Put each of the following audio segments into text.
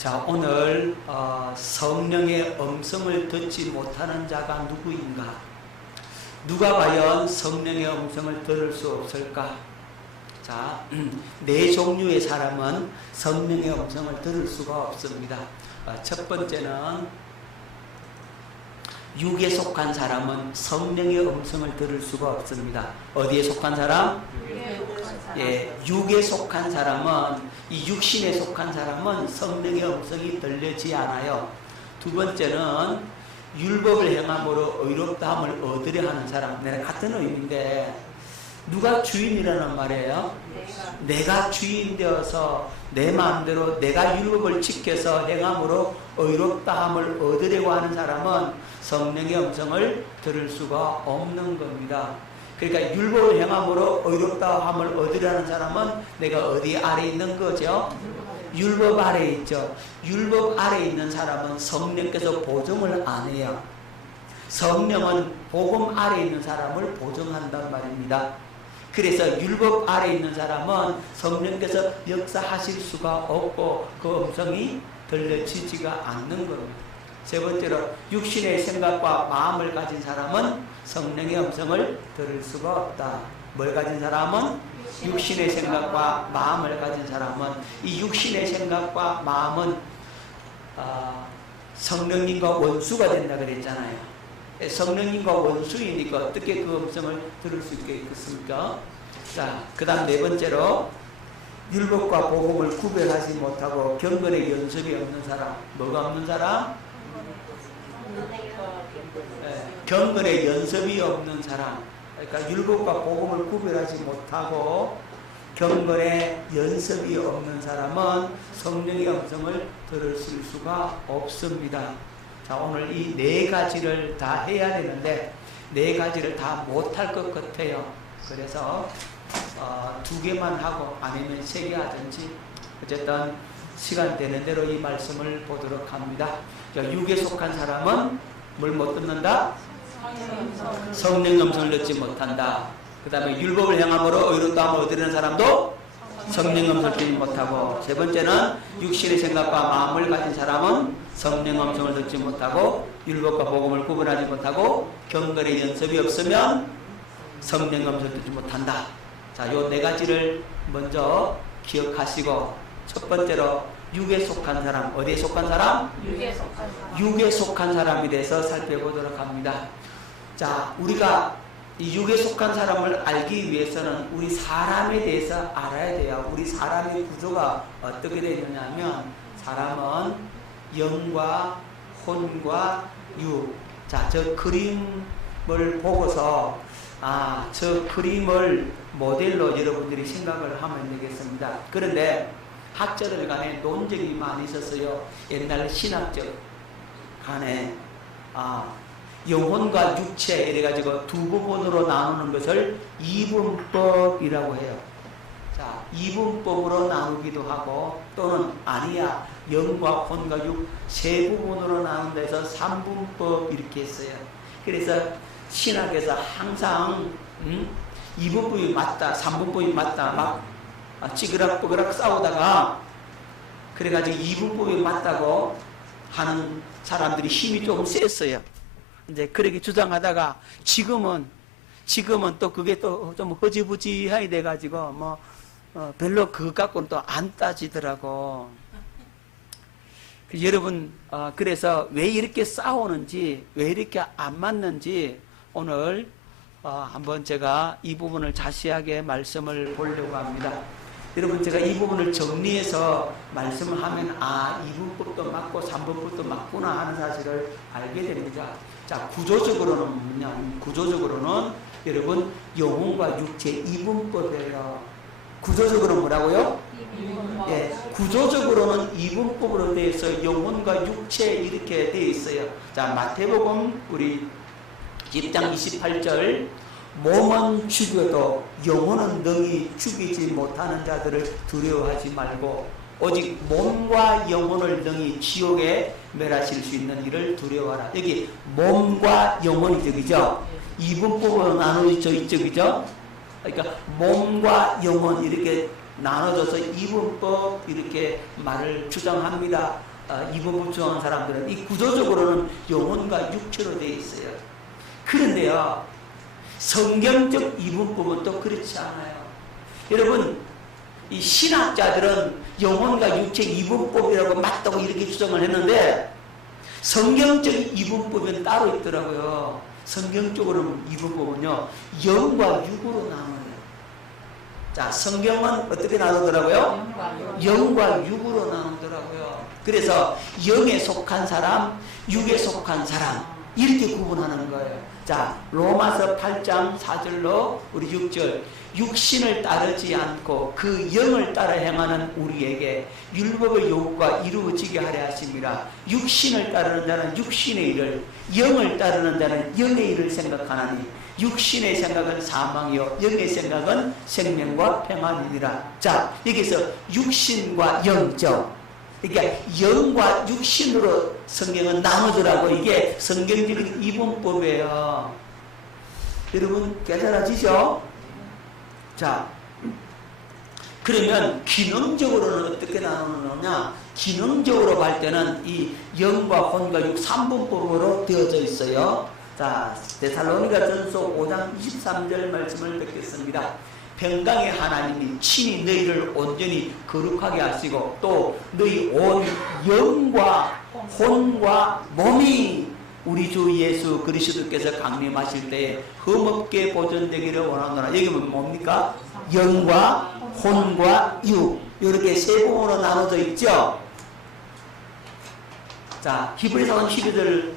자, 오늘 성령의 음성을 듣지 못하는 자가 누구인가? 누가 과연 성령의 음성을 들을 수 없을까? 자, 네 종류의 사람은 성령의 음성을 들을 수가 없습니다. 첫 번째는 육에 속한 사람은 성령의 음성을 들을 수가 없습니다. 어디에 속한 사람? 예, 육에 속한 사람은, 이 육신에 속한 사람은 성령의 음성이 들리지 않아요. 두 번째는 율법을 행함으로 의롭다함을 얻으려 하는 사람. 네, 같은 의미인데 누가 주인이라는 말이에요? 내가 주인 되어서 내 마음대로 내가 율법을 지켜서 행함으로 의롭다함을 얻으려고 하는 사람은 성령의 음성을 들을 수가 없는 겁니다. 그러니까 율법을 행함으로 의롭다함을 얻으려는 사람은 내가 어디 아래 있는 거죠? 율법 아래 있죠. 율법 아래 있는 사람은 성령께서 보증을 안 해요. 성령은 복음 아래 있는 사람을 보증한단 말입니다. 그래서 율법 아래 있는 사람은 성령께서 역사하실 수가 없고 그 음성이 들려지지가 않는 겁니다. 세 번째로 육신의 생각과 마음을 가진 사람은 성령의 음성을 들을 수가 없다. 뭘 가진 사람은? 육신의 생각과 마음을 가진 사람은, 이 육신의 생각과 마음은 성령님과 원수가 된다 그랬잖아요. 성령님과 원수이니까 어떻게 그 음성을 들을 수 있겠습니까? 자, 그 다음 네 번째로 율법과 복음을 구별하지 못하고 경건의 연습이 없는 사람. 뭐가 없는 사람? 경건의 연습이 없는 사람. 그러니까 율법과 복음을 구별하지 못하고 경건의 연습이 없는 사람은 성령의 음성을 들을 수가 없습니다. 자, 오늘 이 네 가지를 다 해야 되는데 네 가지를 다 못할 것 같아요. 그래서 두 개만 하고 아니면 세 개 하든지 어쨌든 시간 되는 대로 이 말씀을 보도록 합니다. 육에 속한 사람은 뭘 못 듣는다? 성령 음성을 듣지 못한다. 그 다음에 율법을 행함으로 의롭다함을 얻으려는 사람도 성령 음성을 듣지 못하고, 세 번째는 육신의 생각과 마음을 가진 사람은 성령 음성을 듣지 못하고 율법과 복음을 구분하지 못하고 경건의 연습이 없으면 성령 음성을 듣지 못한다. 자, 요 네 가지를 먼저 기억하시고, 첫 번째로 육에 속한 사람. 어디에 속한 사람? 육에 속한 사람. 육에 속한 사람에 대해서 살펴보도록 합니다. 자, 우리가 이 육에 속한 사람을 알기 위해서는 우리 사람에 대해서 알아야 돼요. 우리 사람의 구조가 어떻게 되어 있느냐면, 사람은 영과 혼과 육. 자, 저 그림을 보고서 저 그림을 모델로 여러분들이 생각을 하면 되겠습니다. 그런데 학자들 간에 논쟁이 많이 있었어요. 옛날 신학적 간에 영혼과 육체 이래가지고 두 부분으로 나누는 것을 이분법이라고 해요. 자, 이분법으로 나누기도 하고, 또는 아니야, 영과 혼과 육 세 부분으로 나눈다 해서 삼분법 이렇게 했어요. 그래서 신학에서 항상 이분법이 맞다, 삼분법이 맞다 막 찌그락뽀그락 싸우다가, 그래가지고 이분법이 맞다고 하는 사람들이 힘이 조금 셌어요. 이제 그렇게 주장하다가 지금은 또 그게 또 좀 허지부지하게 돼가지고 별로 그것 갖고는 또 안 따지더라고. 여러분, 그래서 왜 이렇게 싸우는지, 왜 이렇게 안 맞는지 오늘 한번 제가 이 부분을 자세하게 말씀을 보려고 합니다. 여러분, 제가 이 부분을 정리해서 말씀을 하면 이분법도 맞고 삼분법도 맞구나 하는 사실을 알게 됩니다. 자, 구조적으로는 여러분 영혼과 육체 이분법이에요. 구조적으로 뭐라고요? 예, 구조적으로는 이분법으로 되어 있어요. 영혼과 육체 이렇게 되어 있어요. 자, 마태복음 우리 10장 28절, 몸은 죽여도 영혼은 능히 죽이지 못하는 자들을 두려워하지 말고 오직 몸과 영혼을 능히 지옥에 멸하실 수 있는 이를 두려워하라. 여기 몸과 영혼이 저기죠. 이분법으로 나누어져 있죠. 그죠? 그러니까 몸과 영혼 이렇게 나눠져서 이분법 이렇게 말을 주장합니다. 이분법 주장하는 사람들은 이 구조적으로는 영혼과 육체로 되어 있어요. 그런데요, 성경적 이분법은 또 그렇지 않아요. 여러분, 이 신학자들은 영혼과 육체 이분법이라고 맞다고 이렇게 주장을 했는데 성경적 이분법은 따로 있더라고요. 성경적으로는 이분법은요, 영과 육으로 나눠요. 자, 성경은 어떻게 나누더라고요? 영과 육으로 나누더라고요. 그래서 영에 속한 사람, 육에 속한 사람 이렇게 구분하는 거예요. 자, 로마서 8장 4절로 우리 6절, 육신을 따르지 않고 그 영을 따라 행하는 우리에게 율법의 요구가 이루어지게 하려 하심이라. 육신을 따르는 자는 육신의 일을, 영을 따르는 자는 영의 일을 생각하나니 육신의 생각은 사망이요 영의 생각은 생명과 평안이니라. 자, 여기서 육신과 영적, 그러니까 영과 육신으로 성경은 나누더라고. 이게 성경적인 이분법이에요. 여러분 깨달아지죠? 자, 그러면 기능적으로는 어떻게 나누느냐? 기능적으로 볼 때는 이 영과 혼과 육 3분법으로 되어져 있어요. 자, 데살로니가전서 5장 23절 말씀을 듣겠습니다. 평강의 하나님이 친히 너희를 온전히 거룩하게 하시고 또 너희 온 영과 혼과 몸이 우리 주 예수 그리스도께서 강림하실 때에 흠없게 보존되기를 원하노라. 여기 뭡니까? 영과 혼과 육, 이렇게 세 부분으로 나눠져 있죠. 자, 히브리서 12절,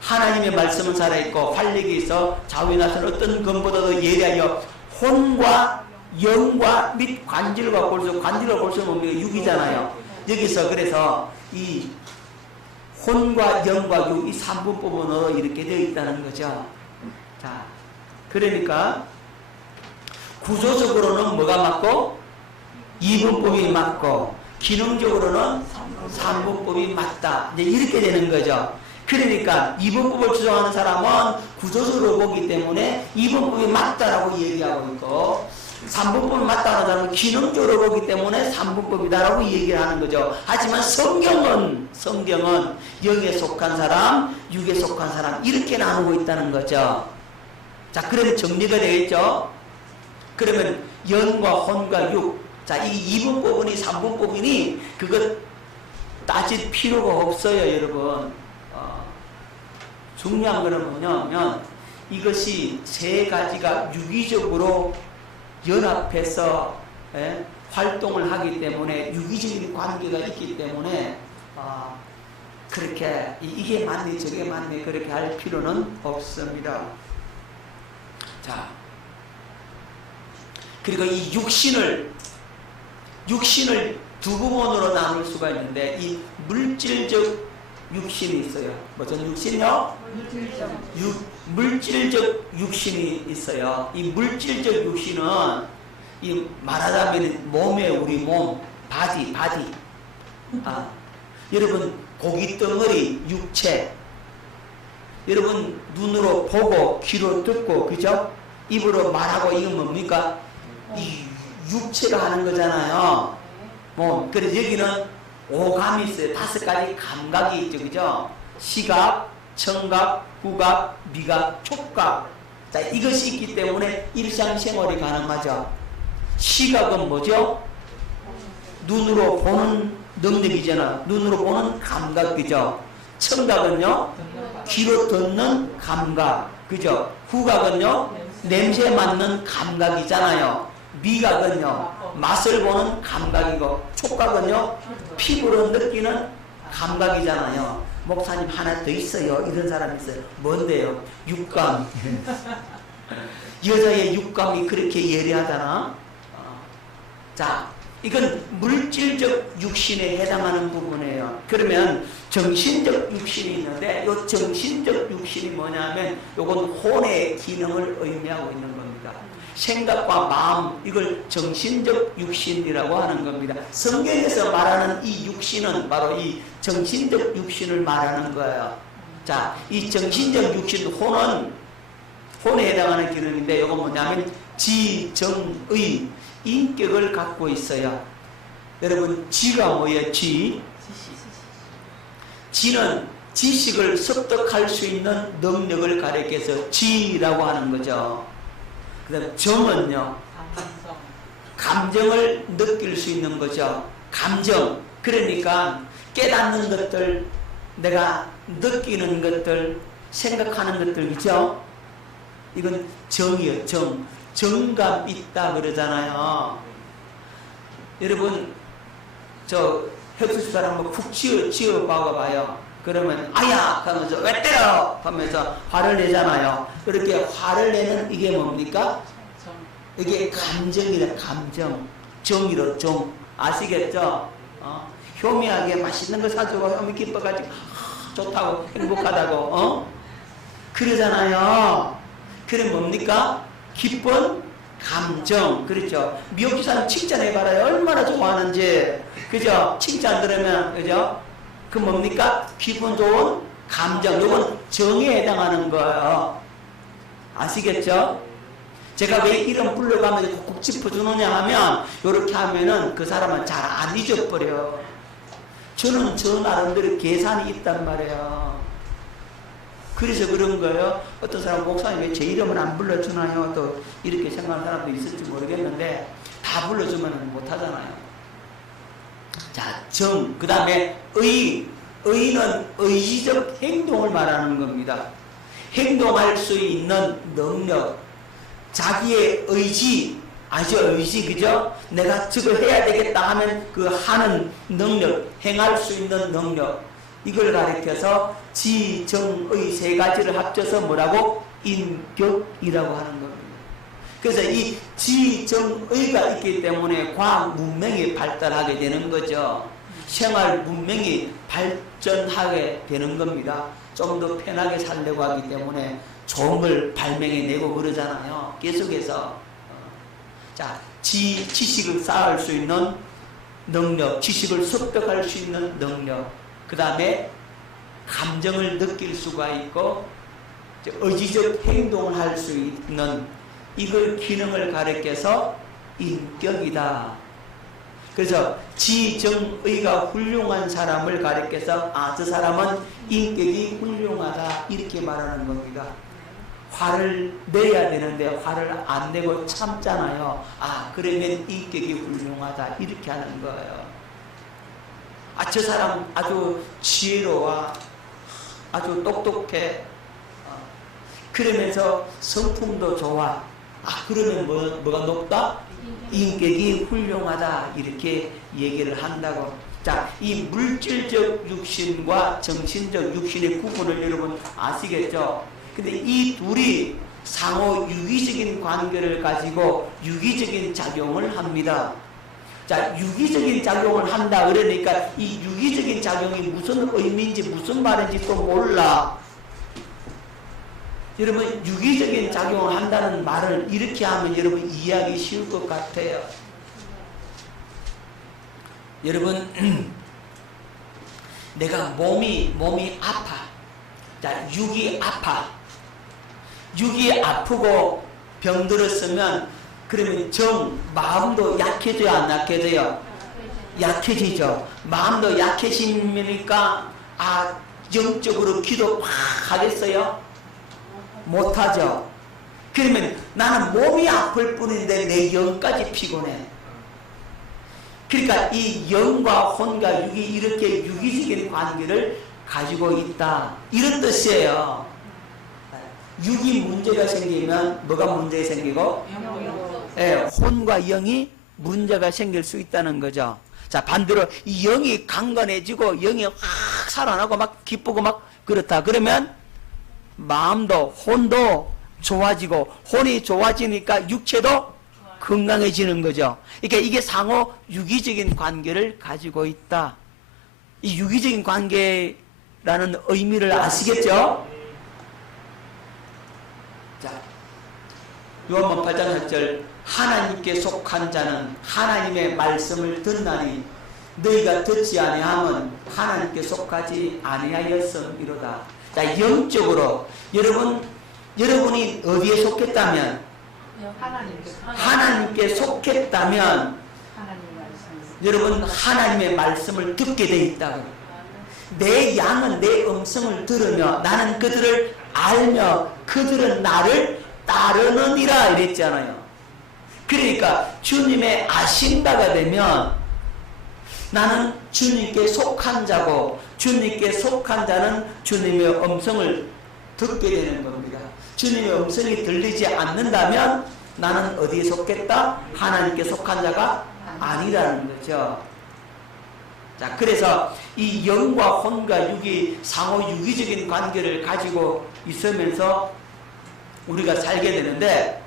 하나님의 말씀은 살아있고 활력이 있어 좌우에 나선 어떤 검보다도 예리하여 혼과 영과 및 관절과 골수, 관절과 골수는 뭡니까? 육이잖아요. 여기서 그래서 이 혼과 영과 육, 이 3분법으로 이렇게 되어 있다는 거죠. 자, 그러니까 구조적으로는 뭐가 맞고? 2분법이 맞고, 기능적으로는 3분법이 맞다. 이제 이렇게 되는 거죠. 그러니까 2분법을 주장하는 사람은 구조적으로 보기 때문에 2분법이 맞다라고 얘기하고 있고, 3분법이 맞다는 사람은 기능적으로 보기 때문에 3분법이다라고 얘기를 하는 거죠. 하지만 성경은 영에 속한 사람, 육에 속한 사람 이렇게 나누고 있다는 거죠. 자, 그러면 정리가 되겠죠? 그러면 영과 혼과 육, 자, 이 2분법이니 3분법이니 그것 따질 필요가 없어요, 여러분. 중요한 것은 뭐냐면 이것이 세 가지가 유기적으로 연합해서 활동을 하기 때문에 유기적인 관계가 있기 때문에 그렇게 이게 맞네 저게 맞네 그렇게 할 필요는 없습니다. 자, 그리고 이 육신을 두 부분으로 나눌 수가 있는데 이 물질적 육신이 있어요. 무슨 육신이요? 물질적 육신이 있어요. 이 물질적 육신은 이 말하자면 몸에 우리 몸, 바디. 여러분 고기 덩어리 육체. 여러분 눈으로 보고 귀로 듣고 그죠? 입으로 말하고 이건 뭡니까? 이 육체가 하는 거잖아요. 그래서 여기는 오감이 있어요. 5가지 감각이 있죠. 그죠? 시각, 청각, 후각, 미각, 촉각. 자, 이것이 있기 때문에 일상생활이 가능하죠. 시각은 뭐죠? 눈으로 보는 능력이잖아. 눈으로 보는 감각이죠. 청각은요? 귀로 듣는 감각. 그죠? 후각은요? 냄새 맡는 감각이잖아요. 미각은요? 맛을 보는 감각이고, 촉각은요? 피부로 느끼는 감각이잖아요. 목사님 하나 더 있어요. 이런 사람이 있어요. 뭔데요? 육감. 여자의 육감이 그렇게 예리하잖아. 자, 이건 물질적 육신에 해당하는 부분이에요. 그러면 정신적 육신이 있는데 이 정신적 육신이 뭐냐면 이건 혼의 기능을 의미하고 있는 겁니다. 생각과 마음, 이걸 정신적 육신이라고 하는 겁니다. 성경에서 말하는 이 육신은 바로 이 정신적 육신을 말하는 거예요. 자, 이 정신적 육신, 혼에 해당하는 기능인데 이건 뭐냐면 지정의, 인격을 갖고 있어요. 여러분, 지가 뭐예요? 지는 지식을 습득할 수 있는 능력을 가리켜서 지라고 하는 거죠. 그 다음 정은요, 감정을 느낄 수 있는 거죠. 감정. 그러니까 깨닫는 것들, 내가 느끼는 것들, 생각하는 것들, 그죠? 이건 정이에요. 정감 있다 그러잖아요. 여러분, 저 해수수사를 한번 푹 지어 박아봐요. 그러면 아야 하면서 왜 때려 하면서 화를 내잖아요. 그렇게 화를 내는 이게 뭡니까? 이게 감정이래. 감정. 정이로 정. 아시겠죠? 효미하게 맛있는 거 사주고 효미 기뻐가지고 좋다고 행복하다고 그러잖아요. 그럼 뭡니까? 기쁜 감정. 그렇죠. 미역지사는 칭찬해봐라요. 얼마나 좋아하는지. 그죠? 칭찬 들으면, 그죠? 그 뭡니까? 기분 좋은 감정. 요건 정에 해당하는 거예요. 아시겠죠? 제가 왜 이름 불러가면서 꼭 짚어주느냐 하면, 요렇게 하면은 그 사람은 잘 안 잊어버려. 저는 저 나름대로 계산이 있단 말이에요. 그래서 그런 거예요. 어떤 사람 목사님 왜 제 이름은 안 불러주나요? 또 이렇게 생각하는 사람도 있을지 모르겠는데 다 불러주면 못하잖아요. 자, 정. 그 다음에 의. 의는 의지적 행동을 말하는 겁니다. 행동할 수 있는 능력. 자기의 의지. 아시죠? 의지, 그죠? 내가 저걸 해야 되겠다 하면 그 하는 능력. 행할 수 있는 능력. 이걸 가리켜서 지, 정, 의 세 가지를 합쳐서 뭐라고? 인격이라고 하는 겁니다. 그래서 이 지, 정, 의가 있기 때문에 과학 문명이 발달하게 되는 거죠. 생활 문명이 발전하게 되는 겁니다. 좀 더 편하게 살려고 하기 때문에 좋은 걸 발명해내고 그러잖아요. 계속해서. 자, 지식을 쌓을 수 있는 능력, 지식을 습득할 수 있는 능력, 그 다음에 감정을 느낄 수가 있고 의지적 행동을 할 수 있는 이걸 기능을 가리켜서 인격이다. 그래서 지정의가 훌륭한 사람을 가리켜서 저 사람은 인격이 훌륭하다 이렇게 말하는 겁니다. 화를 내야 되는데 화를 안 내고 참잖아요. 그러면 인격이 훌륭하다 이렇게 하는 거예요. 저 사람 아주 지혜로워, 아주 똑똑해, 그러면서 성품도 좋아. 그러면 뭐가 높다? 인격이 훌륭하다 이렇게 얘기를 한다고. 자, 이 물질적 육신과 정신적 육신의 구분을 여러분 아시겠죠? 근데 이 둘이 상호 유기적인 관계를 가지고 유기적인 작용을 합니다. 자, 유기적인 작용을 한다 그러니까 이 유기적인 작용이 무슨 의미인지 무슨 말인지 또 몰라. 여러분, 유기적인 작용을 한다는 말을 이렇게 하면 여러분 이해하기 쉬울 것 같아요. 여러분, 내가 몸이 아파. 자, 육이 아파. 육이 아프고 병들었으면 그러면 마음도 약해져요, 안 약해져요? 약해지죠. 마음도 약해지니까 영적으로 기도 팍 하겠어요? 못하죠. 그러면 나는 몸이 아플 뿐인데 내 영까지 피곤해. 그러니까 이 영과 혼과 육이 이렇게 유기적인 관계를 가지고 있다 이런 뜻이에요. 육이 문제가 생기면 뭐가 문제가 생기고? 혼과 영이 문제가 생길 수 있다는 거죠. 자, 반대로 이 영이 강건해지고 영이 확 살아나고 막 기쁘고 막 그렇다 그러면 마음도 혼도 좋아지고 혼이 좋아지니까 육체도 건강해지는 거죠. 그러니까 이게 상호 유기적인 관계를 가지고 있다. 이 유기적인 관계라는 의미를 아시겠죠? 자, 요한복음 8장 8절 하나님께 속한 자는 하나님의 말씀을 듣나니 너희가 듣지 아니함은 하나님께 속하지 아니하였음이로다. 자, 영적으로 여러분이 어디에 속했다면 하나님께 속했다면 여러분 하나님의 말씀을 듣게 돼 있다. 내 양은 내 음성을 들으며 나는 그들을 알며 그들은 나를 따르느니라 이랬잖아요. 그러니까 주님의 아신다가 되면 나는 주님께 속한 자고 주님께 속한 자는 주님의 음성을 듣게 되는 겁니다. 주님의 음성이 들리지 않는다면 나는 어디에 속겠다? 하나님께 속한 자가 아니라는 거죠. 자, 그래서 이 영과 혼과 육이 상호 유기적인 관계를 가지고 있으면서 우리가 살게 되는데,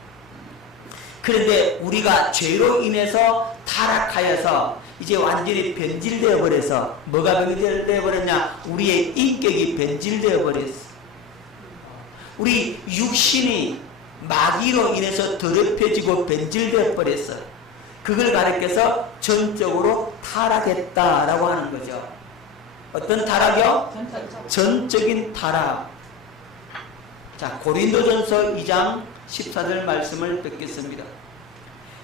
그런데 우리가 죄로 인해서 타락하여서 이제 완전히 변질되어 버려서 뭐가 변질되어 버렸냐? 우리의 인격이 변질되어 버렸어. 우리 육신이 마귀로 인해서 더럽혀지고 변질되어 버렸어. 그걸 가리켜서 전적으로 타락했다라고 하는 거죠. 어떤 타락이요? 전적인 타락. 자, 고린도전서 2장 14절 말씀을 듣겠습니다.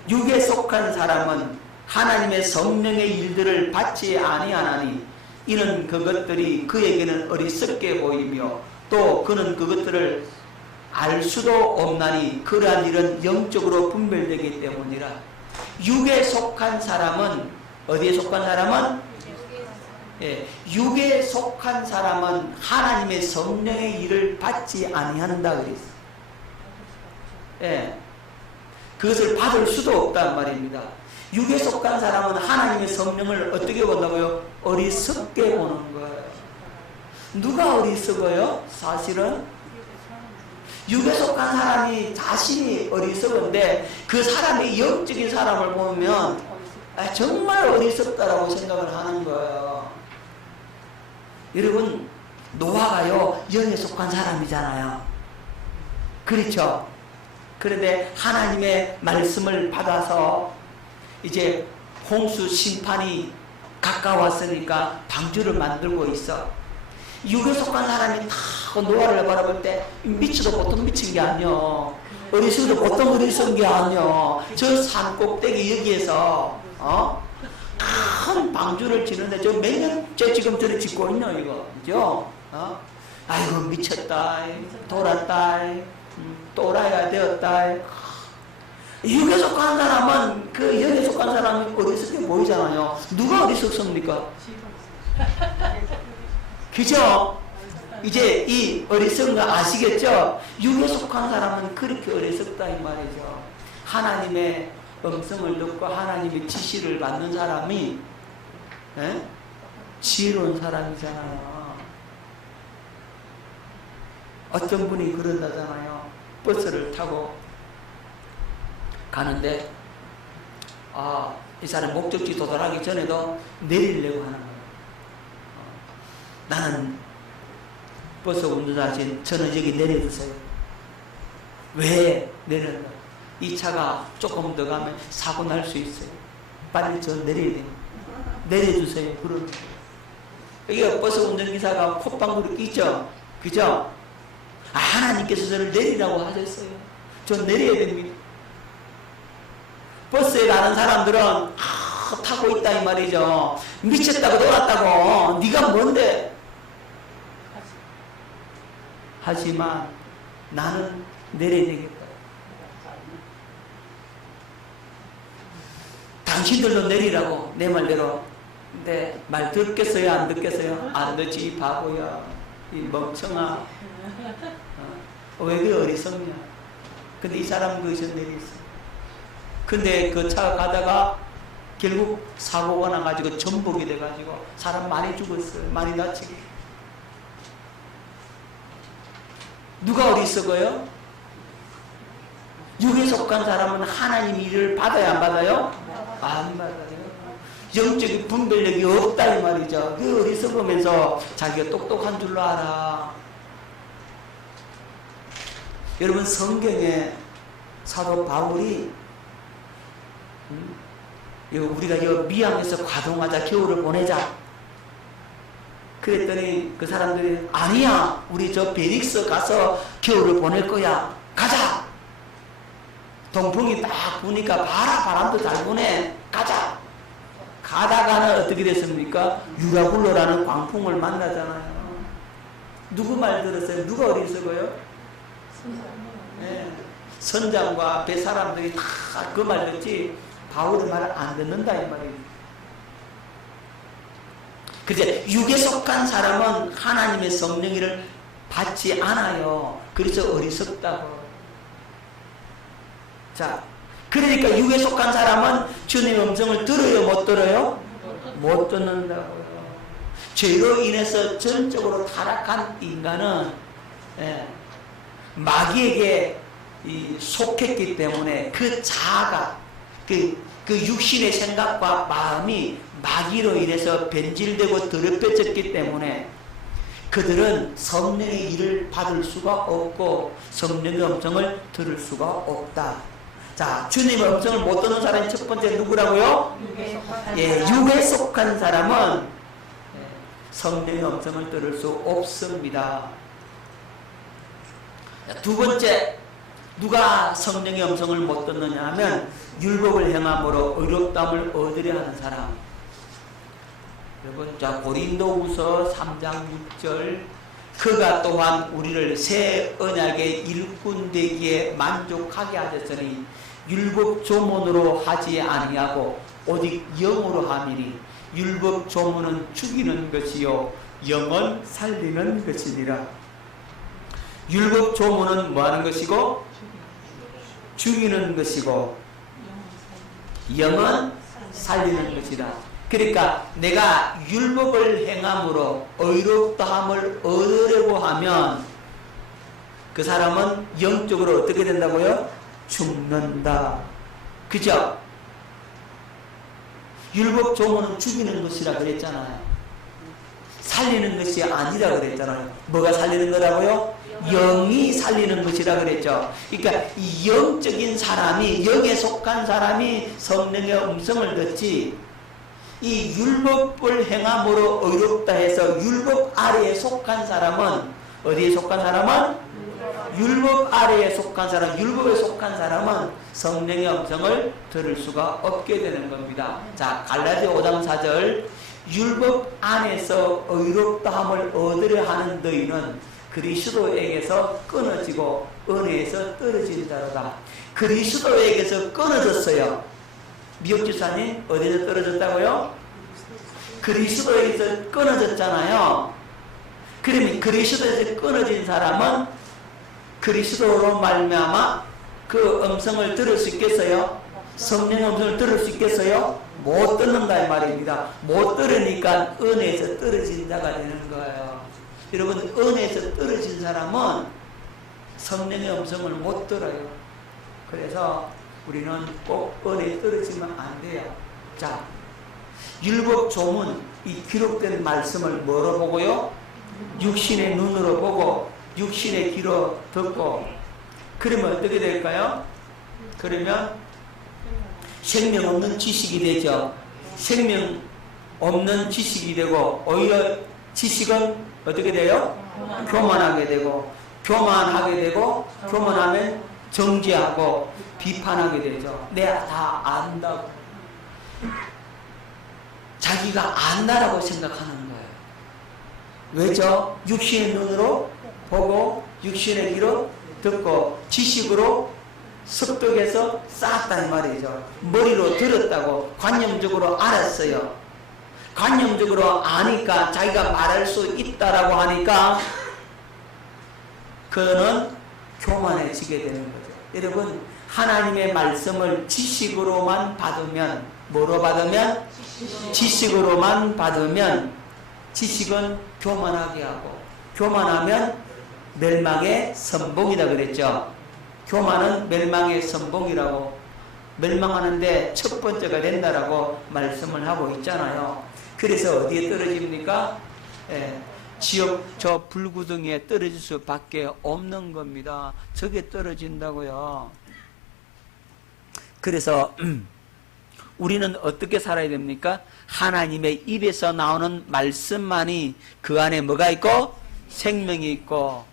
육에 속한 사람은 하나님의 성령의 일들을 받지 아니하나니 이는 그것들이 그에게는 어리석게 보이며 또 그는 그것들을 알 수도 없나니 그러한 일은 영적으로 분별되기 때문이라. 육에 속한 사람은 어디에 속한 사람은? 예, 육에 속한 사람은 하나님의 성령의 일을 받지 아니한다 그랬어. 예, 그것을 받을 수도 없단 말입니다. 육에 속한 사람은 하나님의 성령을 어떻게 본다고요? 어리석게 보는 거예요. 누가 어리석어요? 사실은 육에 속한 사람이 자신이 어리석은데 그 사람이 영적인 사람을 보면 정말 어리석다라고 생각을 하는 거예요. 여러분, 노아가요 영에 속한 사람이잖아요. 그렇죠? 그런데 하나님의 말씀을 받아서 이제 홍수 심판이 가까웠으니까 방주를 만들고 있어. 육에 속한 사람이 다 노아를 바라볼 때 미쳐도 보통 미친 게 아니여. 어리석어도 보통 어리석은 게 아니여. 저 산 꼭대기 여기에서 큰 방주를 짓는데 저 몇 년째 지금 저를 짓고 있노 이거. 그죠? 아이고 미쳤다. 돌았다. 또라이가 되었다. 육에 속한 사람은 그 영에 속한 사람은 어리석게 보이잖아요. 누가 어리석습니까? 그죠? 이제 이 어리석은 거 아시겠죠? 육에 속한 사람은 그렇게 어리석다 이 말이죠. 하나님의 음성을 듣고 하나님의 지시를 받는 사람이 지혜로운 사람이잖아요. 어떤 분이 그런다잖아요. 버스를 타고 가는데 이 사람 목적지 도달하기 전에도 내리려고 하는 거예요. 나는 버스 운전자 저는 여기 내려주세요. 왜 내렸나? 이 차가 조금 더 가면 사고 날 수 있어요. 빨리 저 내려야 돼요. 내려주세요. 그러는 거예요. 이게 버스 운전기사가 콧방울이 끼죠? 그죠? 하나님께서 저를 내리라고 하셨어요. 저 내려야 됩니다. 버스에 가는 사람들은 타고 있다 이 말이죠. 미쳤다고 놀았다고 네가 뭔데? 하지만 나는 내려야 되겠다. 당신들도 내리라고 내 말대로. 근데 말 듣겠어요? 안 듣겠어요? 안 듣지 이 바보야. 이 멍청아. 왜 그래 어리석냐. 근데 이 사람은 거기서 내렸어. 근데 그 차가 가다가 결국 사고가 나가지고 전복이 돼가지고 사람 많이 죽었어요. 많이 다치고. 누가 어리석어요? 육에 속한 사람은 하나님 일을 받아야 안 받아요? 안 받아요. 영적인 분별력이 없다 이 말이죠. 그 어리석으면서 자기가 똑똑한 줄로 알아. 여러분 성경에 사도 바울이 우리가 미항에서 과동하자 겨울을 보내자 그랬더니 그 사람들이 아니야 우리 저 베닉스 가서 겨울을 보낼 거야 가자. 동풍이 딱 부니까 봐라, 바람도 잘 부네, 가자. 가다가는 어떻게 됐습니까? 유라굴로라는 광풍을 만나잖아요. 누구 말 들었어요? 누가 어리석어요? 네. 선장과 앞에 사람들이 다 그 말 듣지 바울의 말을 안 듣는다 이 말이에요. 그제 육에 속한 사람은 하나님의 성령을 받지 않아요. 그래서 어리석다고. 자, 그러니까 육에 속한 사람은 주님의 음성을 들어요, 못 들어요? 못 듣는다고요. 죄로 인해서 전적으로 타락한 인간은 마귀에게 속했기 때문에 그 자아가 그 육신의 생각과 마음이 마귀로 인해서 변질되고 더럽혀졌기 때문에 그들은 성령의 일을 받을 수가 없고 성령의 음성을 들을 수가 없다. 자, 주님의 음성을 못 듣는 사람이 첫 번째 누구라고요? 육에 속한 사람은 성령의 음성을 들을 수 없습니다. 두 번째, 누가 성령의 음성을 못 듣느냐 하면 율법을 행함으로 의롭다함을 얻으려 하는 사람. 여러분, 자, 고린도후서 3장 6절, 그가 또한 우리를 새 언약의 일꾼 되기에 만족하게 하셨으니 율법 조문으로 하지 아니하고 오직 영으로 함이니 율법 조문은 죽이는 것이요 영은 살리는 것이니라. 율법 조문은 뭐하는 것이고 죽이는 것이고 영은 살리는 것이다. 그러니까 내가 율법을 행함으로 의롭다함을 얻으려고 하면 그 사람은 영적으로 어떻게 된다고요? 죽는다. 그죠? 율법 조문은 죽이는 것이라 그랬잖아요. 살리는 것이 아니라 그랬잖아요. 뭐가 살리는 거라고요? 영이 살리는 것이라 그랬죠. 그러니까 이 영적인 사람이, 영에 속한 사람이 성령의 음성을 듣지, 이 율법을 행함으로 의롭다 해서 율법 아래에 속한 사람은, 어디에 속한 사람은? 율법 아래에 속한 사람, 율법에 속한 사람은 성령의 음성을 들을 수가 없게 되는 겁니다. 자, 갈라디아 5장 4절, 율법 안에서 의롭다함을 얻으려 하는 너희는 그리스도에게서 끊어지고 은혜에서 떨어진 자로다. 그리스도에게서 끊어졌어요. 미국 집사님, 어디서 떨어졌다고요? 그리스도에게서 끊어졌잖아요. 그러면 그리스도에서 끊어진 사람은 그리스도로 말미암아 그 음성을 들을 수 있겠어요? 성령의 음성을 들을 수 있겠어요? 못 듣는다 이 말입니다. 못 들으니까 은혜에서 떨어진 자가 되는 거예요. 여러분, 은혜에서 떨어진 사람은 성령의 음성을 못 들어요. 그래서 우리는 꼭 은혜에 떨어지면 안 돼요. 자, 율법 조문, 이 기록된 말씀을 뭐로 보고요? 육신의 눈으로 보고 육신의 귀로 듣고. 그러면 어떻게 될까요? 그러면 생명 없는 지식이 되죠. 생명 없는 지식이 되고 오히려 지식은 어떻게 돼요? 교만하게 되고, 교만하게 되고, 교만하면 정죄하고 비판하게 되죠. 내가 다 안다고. 자기가 안다라고 생각하는 거예요. 왜죠? 육신의 눈으로 보고 육신의 귀로 듣고 지식으로 습득해서 쌓았다는 말이죠. 머리로 들었다고 관념적으로 알았어요. 관념적으로 아니까 자기가 말할 수 있다라고 하니까 그는 교만해지게 되는 거죠. 여러분, 하나님의 말씀을 지식으로만 받으면, 뭐로 받으면? 지식으로만 받으면 지식은 교만하게 하고, 교만하면 멸망의 선봉이다 그랬죠. 교만은 멸망의 선봉이라고, 멸망하는데 첫 번째가 된다라고 말씀을 하고 있잖아요. 그래서 어디에 떨어집니까? 지옥 저 불구덩이에 떨어질 수밖에 없는 겁니다. 저게 떨어진다고요. 그래서 우리는 어떻게 살아야 됩니까? 하나님의 입에서 나오는 말씀만이 그 안에 뭐가 있고? 생명이 있고,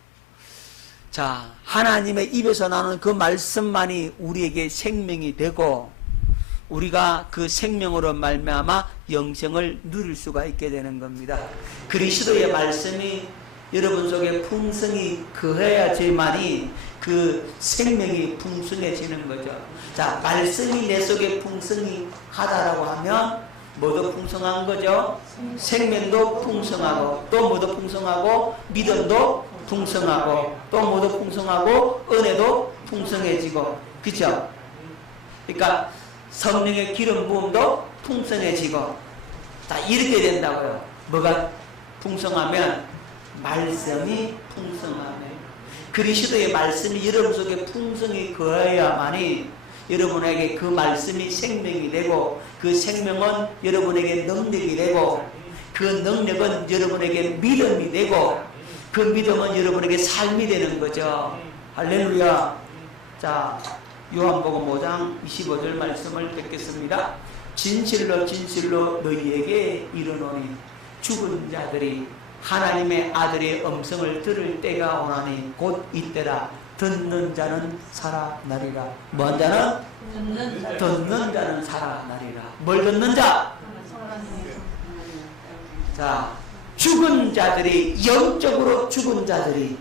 자, 하나님의 입에서 나오는 그 말씀만이 우리에게 생명이 되고 우리가 그 생명으로 말미암아 영생을 누릴 수가 있게 되는 겁니다. 그리스도의 말씀이 여러분 속에 풍성히 거해야지만이 그 생명이 풍성해지는 거죠. 자, 말씀이 내 속에 풍성히 하다라고 하면 뭐도 풍성한 거죠? 생명도 풍성하고 또 뭐도 풍성하고 믿음도 풍성하고 또 뭐도 풍성하고 은혜도 풍성해지고 그렇죠? 그러니까 성령의 기름 부음도 풍성해지고 다 이렇게 된다고요. 뭐가 풍성하면 말씀이 풍성하면 그리스도의 말씀이 여러분 속에 풍성히 거해야만이 여러분에게 그 말씀이 생명이 되고 그 생명은 여러분에게 능력이 되고 그 능력은 여러분에게 믿음이 되고 그 믿음은 여러분에게 삶이 되는 거죠. 할렐루야. 자, 요한복음 5장 25절 말씀을 뵙겠습니다. 진실로 진실로 너희에게 이르노니 죽은 자들이 하나님의 아들의 음성을 들을 때가 오나니 곧 이때라. 듣는 자는 살아나리라. 뭔 자는? 듣는 자는 살아나리라. 뭘 듣는 자? 자, 죽은 자들이, 영적으로 죽은 자들이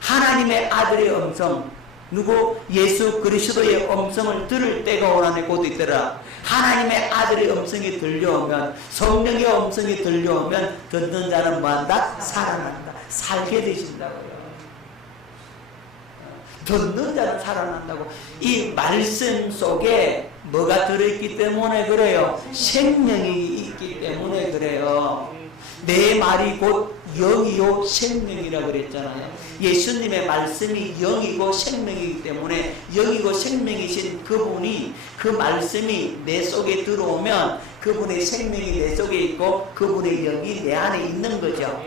하나님의 아들의 음성, 누구? 예수 그리스도의 음성을 들을 때가 오나니 곧 있더라. 하나님의 아들의 음성이 들려오면, 성령의 음성이 들려오면 듣는 자는 뭐한다? 살아난다. 살게 되신다고요. 듣는 자는 살아난다고. 이 말씀 속에 뭐가 들어있기 때문에 그래요? 생명이 있기 때문에 그래요. 내 말이 곧 영이요 생명이라 그랬잖아요. 예수님의 말씀이 영이고 생명이기 때문에 영이고 생명이신 그분이 그 말씀이 내 속에 들어오면 그분의 생명이 내 속에 있고 그분의 영이 내 안에 있는 거죠.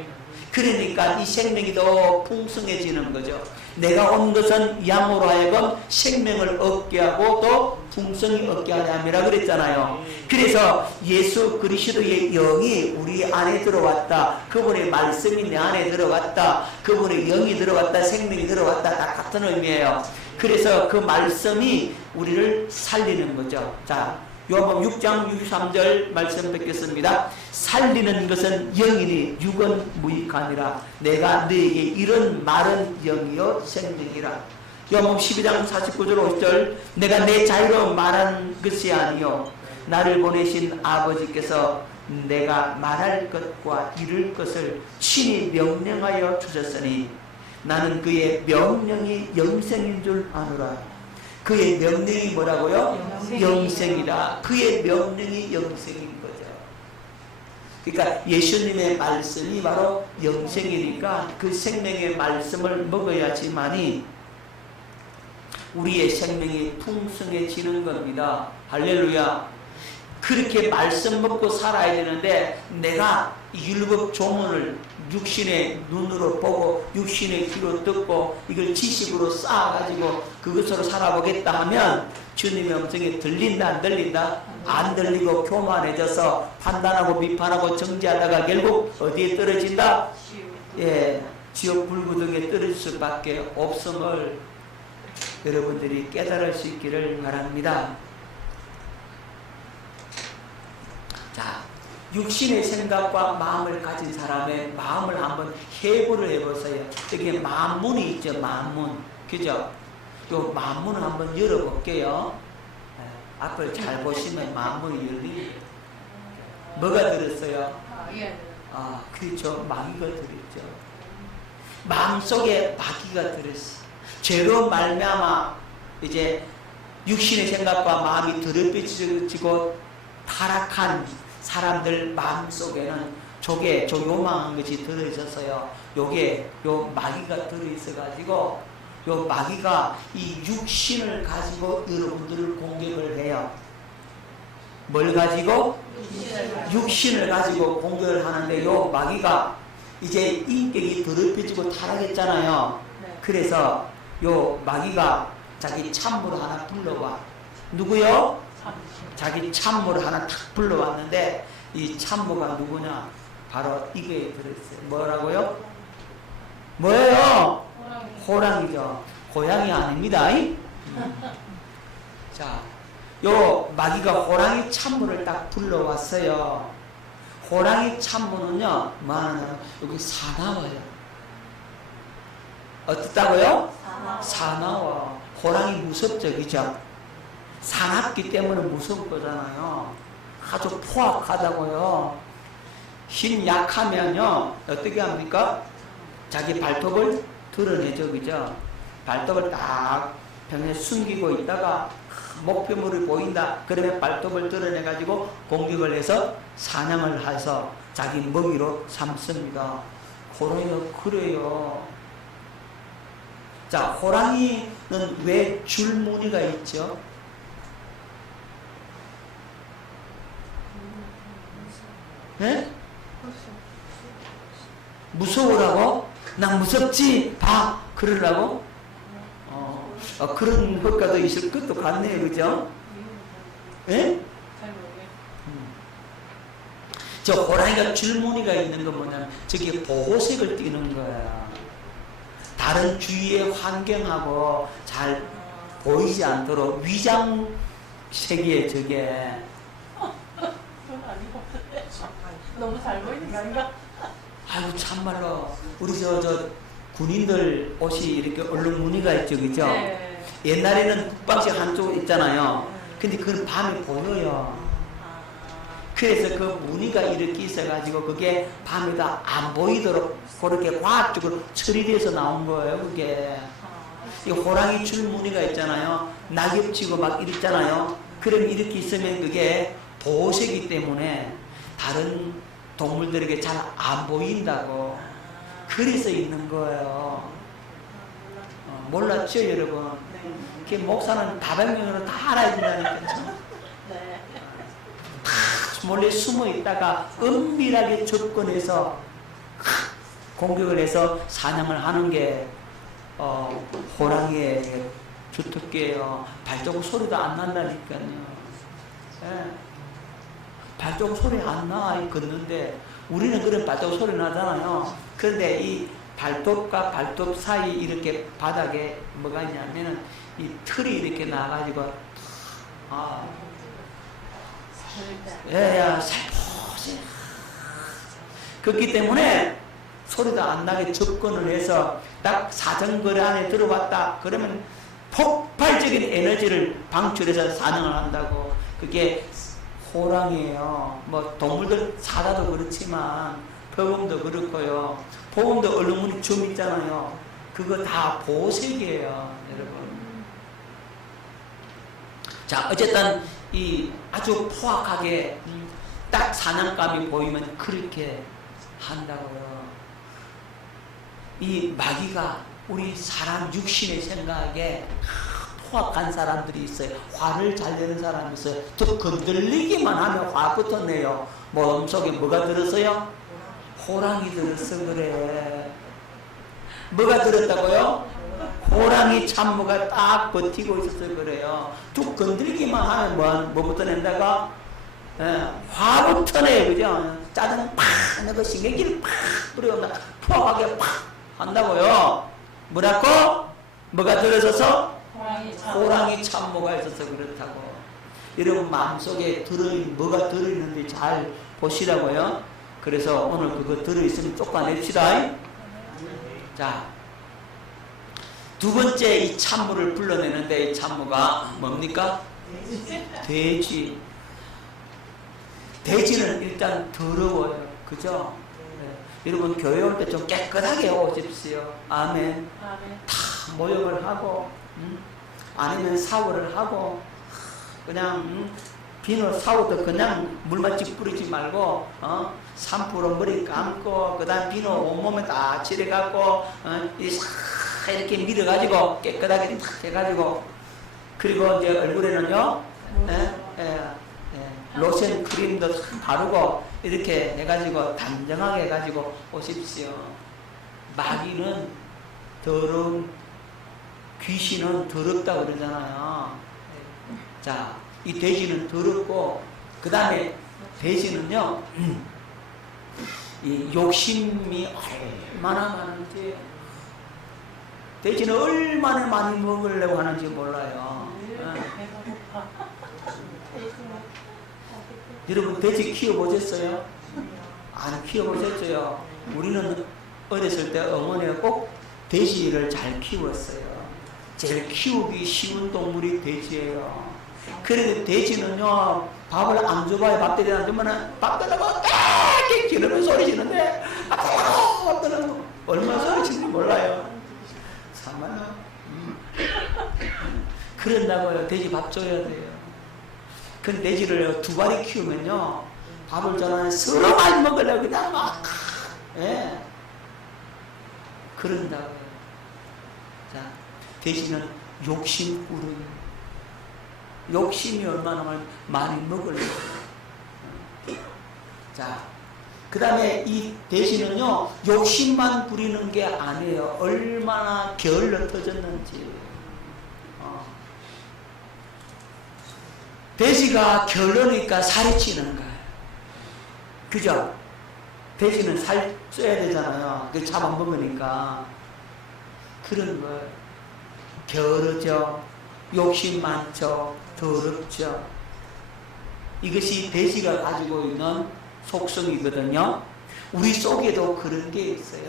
그러니까 이 생명이 더 풍성해지는 거죠. 내가 온 것은 양으로 하여금 생명을 얻게 하고 또 풍성히 얻게 하려 함이라 그랬잖아요. 그래서 예수 그리스도의 영이 우리 안에 들어왔다. 그분의 말씀이 내 안에 들어왔다. 그분의 영이 들어왔다. 생명이 들어왔다. 다 같은 의미예요. 그래서 그 말씀이 우리를 살리는 거죠. 자, 요한복음 6장 63절 말씀 뵙겠습니다. 살리는 것은 영이니 육은 무익하니라. 내가 너에게 이런 말은 영이요 생명이라. 요한복음 12장 49절 50절 내가 내 자유로 말한 것이 아니요 나를 보내신 아버지께서 내가 말할 것과 이룰 것을 친히 명령하여 주셨으니 나는 그의 명령이 영생인 줄 아노라. 그의 명령이 뭐라고요? 영생이다. 그의 명령이 영생인 거죠. 그러니까 예수님의 말씀이 바로 영생이니까 그 생명의 말씀을 먹어야지만이 우리의 생명이 풍성해지는 겁니다. 할렐루야. 그렇게 말씀 먹고 살아야 되는데 내가 율법 조문을 육신의 눈으로 보고 육신의 귀로 듣고 이걸 지식으로 쌓아가지고 그것으로 살아보겠다 하면 주님의 음성이 들린다 안 들린다? 안 들리고 교만해져서 판단하고 비판하고 정죄하다가 결국 어디에 떨어진다? 예, 지옥 불구덩이에 떨어질 수밖에 없음을 여러분들이 깨달을 수 있기를 바랍니다. 자, 육신의 생각과 마음을 가진 사람의 마음을 한번 해부를 해보세요. 여기 만문이 있죠, 만문. 그죠? 요 만문을 한번 열어볼게요. 앞을 잘 보시면 만문이 열립니다. 뭐가 들었어요? 그렇죠. 마귀가 들었죠. 마음속에 마귀가 들었어. 죄로 말미암아 이제 육신의 생각과 마음이 더럽혀지고 타락한 사람들 마음속에는 조개, 요망한 것이 들어있었어요. 요 마귀가 들어있어가지고 요 마귀가 이 육신을 가지고 여러분들을 공격을 해요. 뭘 가지고? 육신을 가지고 공격을 하는데 요 마귀가 이제 인격이 더럽혀지고 타락했잖아요. 그래서 요 마귀가 자기 참모를 하나 불러와. 누구요? 자기 참모를 하나 탁 불러왔는데 이 참모가 누구냐? 바로 이거에 들어있어요. 뭐라고요? 뭐예요? 호랑이죠. 고양이 아닙니다. 자, 요 마귀가 호랑이 참모를 딱 불러왔어요. 호랑이 참모는요, 뭐 하냐면 여기 사나워요. 어떻다고요? 사나워. 호랑이 무섭죠, 그죠? 사납기 때문에 무서운 거잖아요. 아주 포악하다고요. 힘 약하면요, 어떻게 합니까? 자기 발톱을 드러내죠, 그죠? 발톱을 딱 병에 숨기고 있다가 목표물이 보인다. 그러면 발톱을 드러내가지고 공격을 해서 사냥을 해서 자기 먹이로 삼습니다. 호랑이가 그래요. 자, 호랑이는 왜 줄무늬가 있죠? 네? 무서우라고? 난 무섭지? 봐! 그러려고? 그런 효과도 있을 것도 같네요. 그죠? 예? 저 호랑이가 줄무늬가 있는 건 뭐냐면 저게 보호색을 띠는 거야. 다른 주위의 환경하고 잘 보이지 않도록 위장색이에요, 저게. 너무 잘 보이는 거 아닌가? 아이고, 참말로. 우리 저 군인들 옷이 이렇게 얼룩 무늬가 있죠, 그죠? 네. 옛날에는 국방식 한쪽 있잖아요. 근데 그건 밤에 보여요. 그래서 그 무늬가 이렇게 있어가지고 그게 밤에다 안 보이도록 그렇게 과학적으로 처리돼서 나온 거예요, 그게. 이 호랑이 줄 무늬가 있잖아요. 낙엽치고 막 이랬잖아요. 그럼 이렇게 있으면 그게 보호색이기 때문에 다른 동물들에게 잘 안 보인다고. 그래서 있는 거예요. 몰랐죠, 여러분? 그 목사는 다방면으로 다 알아야 된다니까요. 몰래 숨어 있다가 은밀하게 접근해서 공격을 해서 사냥을 하는 게 호랑이의 주특기예요. 발자국 소리도 안 난다니까요. 예. 발자국 소리 안 나, 걷는데. 우리는 그런 발자국 소리 나잖아요. 그런데 이 발톱과 발톱 사이 이렇게 바닥에 뭐가 있냐면은 이 털이 이렇게 나가지고, 살포시. 그렇기 때문에 소리도 안 나게 접근을 해서 딱 사정거리 안에 들어왔다. 그러면 폭발적인 에너지를 방출해서 사냥을 한다고. 그게 호랑이에요. 뭐 동물들 사자도 그렇지만 벼금도 그렇고요. 보금도 얼룩무늬 점 있잖아요. 그거 다 보호색이에요, 여러분. 자, 어쨌든 이 아주 포악하게 딱 사냥감이 보이면 그렇게 한다고요. 이 마귀가 우리 사람 육신의 생각에 포악한 사람들이 있어요. 화를 잘 내는 사람이 있어요. 또 건들리기만 하면 화부터 내요. 몸속에 뭐가 들었어요? 호랑이 들었어 그래. 뭐가 들었다고요? 호랑이 참모가 딱 버티고 있어서 그래요. 툭 건들기만 하면 뭐부터 낸다가? 화부터 내요. 그죠? 짜증 팍 내고 신경질을 팍 뿌려온다. 포악하게 팍 한다고요. 뭐라고? 뭐가 들어서서? 호랑이 참모가 있어서 그렇다고. 여러분 마음속에 뭐가 들어있는지 잘 보시라고요. 그래서 오늘 그거 들어있으면 쫓아냅시다. 자, 두 번째 이 참모를 불러내는데 이 참모가 뭡니까? 돼지. 돼지는 일단 더러워요. 그죠? 네. 여러분 교회 올 때 좀 깨끗하게 오십시오. 아멘. 다 모욕을 하고 아니면 샤워를 하고 그냥 비누 샤워도 그냥 물만 찌 뿌리지 말고 샴푸로 머리 감고 그 다음 비누 온몸에 다 칠해갖고 이렇게 밀어가지고 깨끗하게 탁 해가지고 그리고 이제 얼굴에는요 로션 크림도 바르고 이렇게 해가지고 단정하게 해가지고 오십시오. 마귀는 더러운 귀신은 더럽다고 그러잖아요. 자, 이 돼지는 더럽고 그 다음에 돼지는요 이 욕심이 얼마나 많은지 돼지는 얼마나 많이 먹으려고 하는지 몰라요. 여러분 돼지 키워보셨어요? 안 키워보셨죠? 우리는 어렸을 때 어머니가 꼭 돼지를 잘 키웠어요. 제일 키우기 쉬운 동물이 돼지예요. 그런데 돼지는요, 밥을 안 줘봐야 밥들이 안 주면 밥 달라고 깨끗 기르는 소리 지는데 얼마나 소리 지는지 몰라요. 참아요. 그런다고요. 돼지 밥 줘야 돼요. 근데 돼지를 두 마리 키우면요, 밥을 저는 서로 많이 먹으려고 그냥 막, 예. 그런다고요. 자, 돼지는 욕심꾸러기. 욕심이 얼마나 많이 먹으려고. 자, 그 다음에 이 돼지는요, 욕심만 부리는 게 아니에요. 얼마나 게을러 터졌는지. 돼지가 게을르니까 살이 찌는 거예요. 그죠? 돼지는 살 쪄야 되잖아요. 그 잡아먹으니까. 그런 거예요. 게으르죠. 욕심 많죠. 더럽죠. 이것이 돼지가 가지고 있는 속성이거든요. 우리 속에도 그런 게 있어요.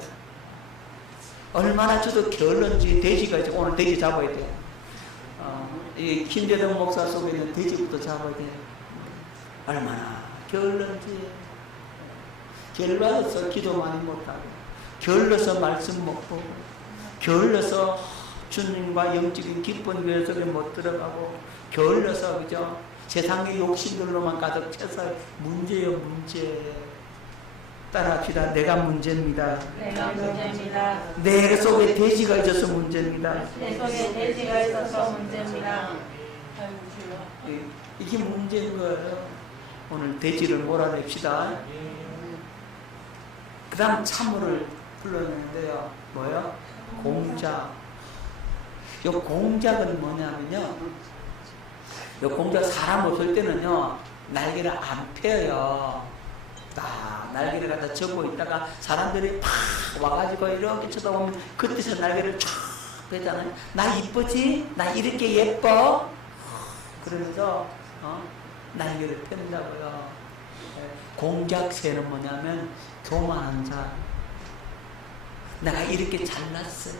얼마나 저도 게을른지 돼지가 이제 오늘 돼지 잡아야 돼요. 이 김재동 목사 속에 있는 돼지부터 잡아야 돼요. 얼마나 게을른지. 게을러서 기도 많이 못하고, 게을러서 말씀 못 보고, 게을러서 주님과 영적인 기쁜 교회 속에 못 들어가고, 게을러서 그죠? 세상의 욕심들로만 가득 차서 문제요, 문제. 따라합시다. 내가 문제입니다. 내가 문제입니다. 내 속에 돼지가 있어서 문제입니다. 내 속에 돼지가 있어서 문제입니다. 아이고 주여. 이게 문제인 거예요. 오늘 돼지를 몰아냅시다. 그 다음 참으를 불러내는데요. 뭐요? 공작. 요 공작은 뭐냐면요, 요 공작 사람 없을 때는요, 날개를 안 펴요. 딱 날개를 갖다 접고 있다가 사람들이 팍 와가지고 이렇게 쳐다보면 그때서 날개를 쫙 펴잖아요. 나 이쁘지? 나 이렇게 예뻐? 그러면서 날개를 편다고요. 공작새는 뭐냐면 교만한 자. 내가 이렇게 잘났어.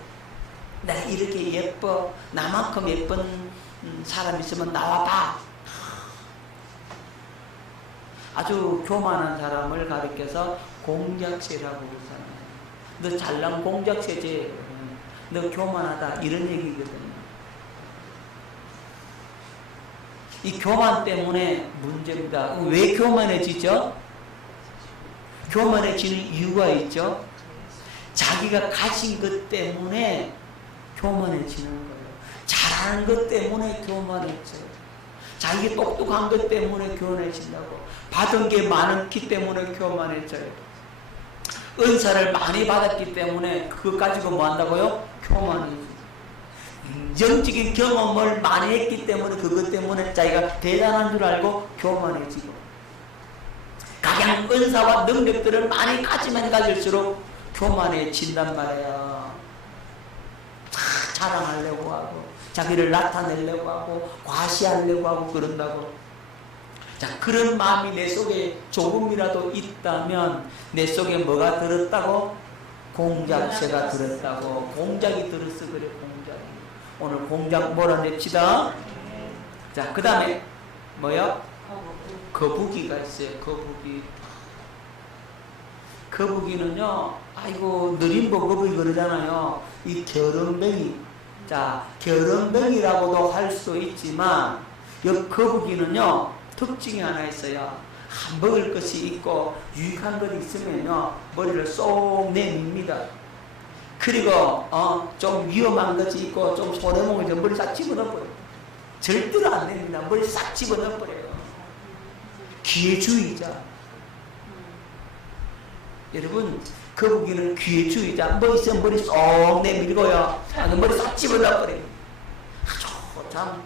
내가 이렇게 예뻐. 나만큼 예쁜 사람 있으면 나와봐. 아주 교만한 사람을 가리켜서 공작새라고 그러잖아요. 너 잘난 공작새지. 너 교만하다. 이런 얘기거든요. 이 교만 때문에 문제입니다. 왜 교만해지죠? 교만해지는 이유가 있죠. 자기가 가진 것 때문에 교만해지는 거예요. 잘하는 것 때문에 교만해져요. 자기 똑똑한 것 때문에 교만해진다고. 받은 게 많기 때문에 교만해져요. 은사를 많이 받았기 때문에 그거 가지고 뭐 한다고요? 교만해져요. 영적인 경험을 많이 했기 때문에 그것 때문에 자기가 대단한 줄 알고 교만해지고, 가장 은사와 능력들을 많이 가지면 가질수록 교만해진단 말이에요. 자랑하려고 하고 자기를 나타내려고 하고 과시하려고 하고 그런다고. 자, 그런 마음이 내 속에 조금이라도 있다면 내 속에 뭐가 들었다고? 공작새가 들었다고. 공작이 들었어. 그래, 공작이. 오늘 공작 몰아냅시다. 자, 그 다음에 뭐야? 거북이가 있어요. 거북이. 거북이는요, 아이고 느림보 거북이 그러잖아요. 이 게으름뱅이. 자, 게으름뱅이라고도 할 수 있지만 이 거북이는요 특징이 하나 있어요. 먹을 것이 있고 유익한 것이 있으면요 머리를 쏙 내밉니다. 그리고 좀 위험한 것이 있고 좀 손해보면 머리 싹 집어넣어버려요. 절대로 안 냅니다. 머리 싹 집어넣어버려요. 기회주의자. 여러분, 거북이는 기회주의자. 뭐 있으면 머리 쏙 내밀고요. 머리 싹 집어넣어버려요. 아주 참